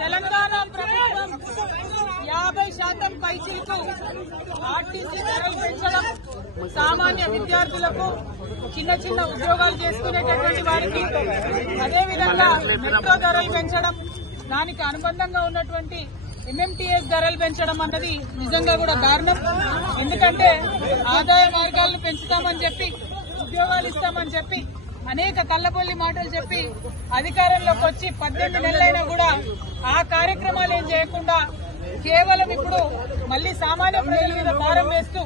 తెలంగాణ ప్రభుత్వం 50% పైసలకు ఆర్టీసీ ధరలు పెంచడం, సామాన్య విద్యార్థులకు చిన్న చిన్న ఉద్యోగాలు చేసుకునేటటువంటి వారికి, అదేవిధంగా మెట్రో ధరలు పెంచడం, దానికి అనుబంధంగా ఉన్నటువంటి ఎంఎంటీఎస్ ధరలు పెంచడం అన్నది నిజంగా కూడా దారుణం. ఎందుకంటే ఆదాయ మార్గాలను పెంచుతామని చెప్పి, ఉద్యోగాలు ఇస్తామని చెప్పి, అనేక కల్లబొల్లి మాటలు చెప్పి అధికారంలోకి వచ్చి 18 నెలలైనా కూడా ఆ కార్యక్రమాలు ఏం చేయకుండా కేవలం ఇప్పుడు మళ్లీ సామాన్య ప్రజల మీద భారం వేస్తూ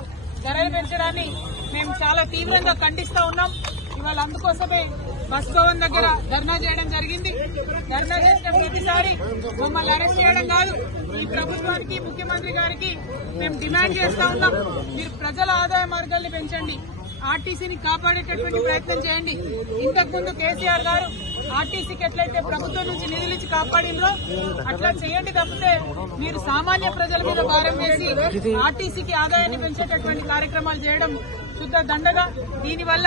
ధరలు పెంచడాన్ని మేము చాలా తీవ్రంగా ఖండిస్తా ఉన్నాం. ఇవాళ అందుకోసమే బస్ భవన్ దగ్గర ధర్నా చేయడం జరిగింది. ధర్నా చేసిన ప్రతిసారి మమ్మల్ని అరెస్ట్ చేయడం కాదు, ఈ ప్రభుత్వానికి, ముఖ్యమంత్రి గారికి మేము డిమాండ్ చేస్తా ఉన్నాం, మీరు ప్రజల ఆదాయ మార్గాల్ని పెంచండి, ఆర్టీసీని కాపాడేటటువంటి ప్రయత్నం చేయండి. ఇంతకుముందు కేసీఆర్ గారు ఆర్టీసీకి ఎట్లయితే ప్రభుత్వం నుంచి నిధులు ఇచ్చి కాపాడిందో అట్లా చేయండి తప్పితే మీరు సామాన్య ప్రజల మీద భారం వేసి ఆర్టీసీకి ఆదాయాన్ని పెంచేటటువంటి కార్యక్రమాలు చేయడం శుద్ధ దండగా. దీనివల్ల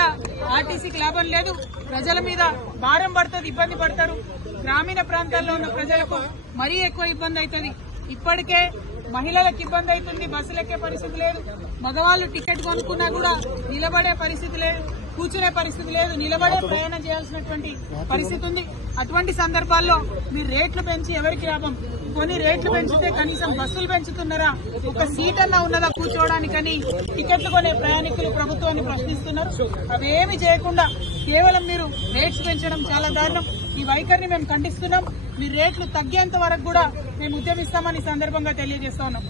ఆర్టీసీకి లాభం లేదు, ప్రజల మీద భారం పడుతుంది, ఇబ్బంది పడతారు. గ్రామీణ ప్రాంతాల్లో ఉన్న ప్రజలకు మరీ ఎక్కువ ఇబ్బంది అవుతుంది. ఇప్పటికే మహిళలకు ఇబ్బంది అవుతుంది, బస్సులు ఎక్కే పరిస్థితి లేదు, మగవాళ్లు టికెట్ కొనుక్కున్నా కూడా నిలబడే పరిస్థితి లేదు, కూర్చునే పరిస్థితి లేదు, నిలబడే ప్రయాణం చేయాల్సినటువంటి పరిస్థితి ఉంది. అటువంటి సందర్భాల్లో మీరు రేట్లు పెంచి ఎవరికి లాభం? కొన్ని రేట్లు పెంచితే కనీసం బస్సులు పెంచుతున్నారా? ఒక సీట్ అన్నా ఉన్నదా కూర్చోవడానికని టికెట్లు కొనే ప్రయాణికులు ప్రభుత్వాన్ని ప్రశ్నిస్తున్నారు. అవేమి చేయకుండా కేవలం మీరు రేట్స్ పెంచడం చాలా దారుణం. ఈ వైఖరిని మేము ఖండిస్తున్నాం. మీరు రేట్లు తగ్గేంత వరకు కూడా మేము ఉద్యమిస్తామని సందర్భంగా తెలియజేస్తా ఉన్నాం.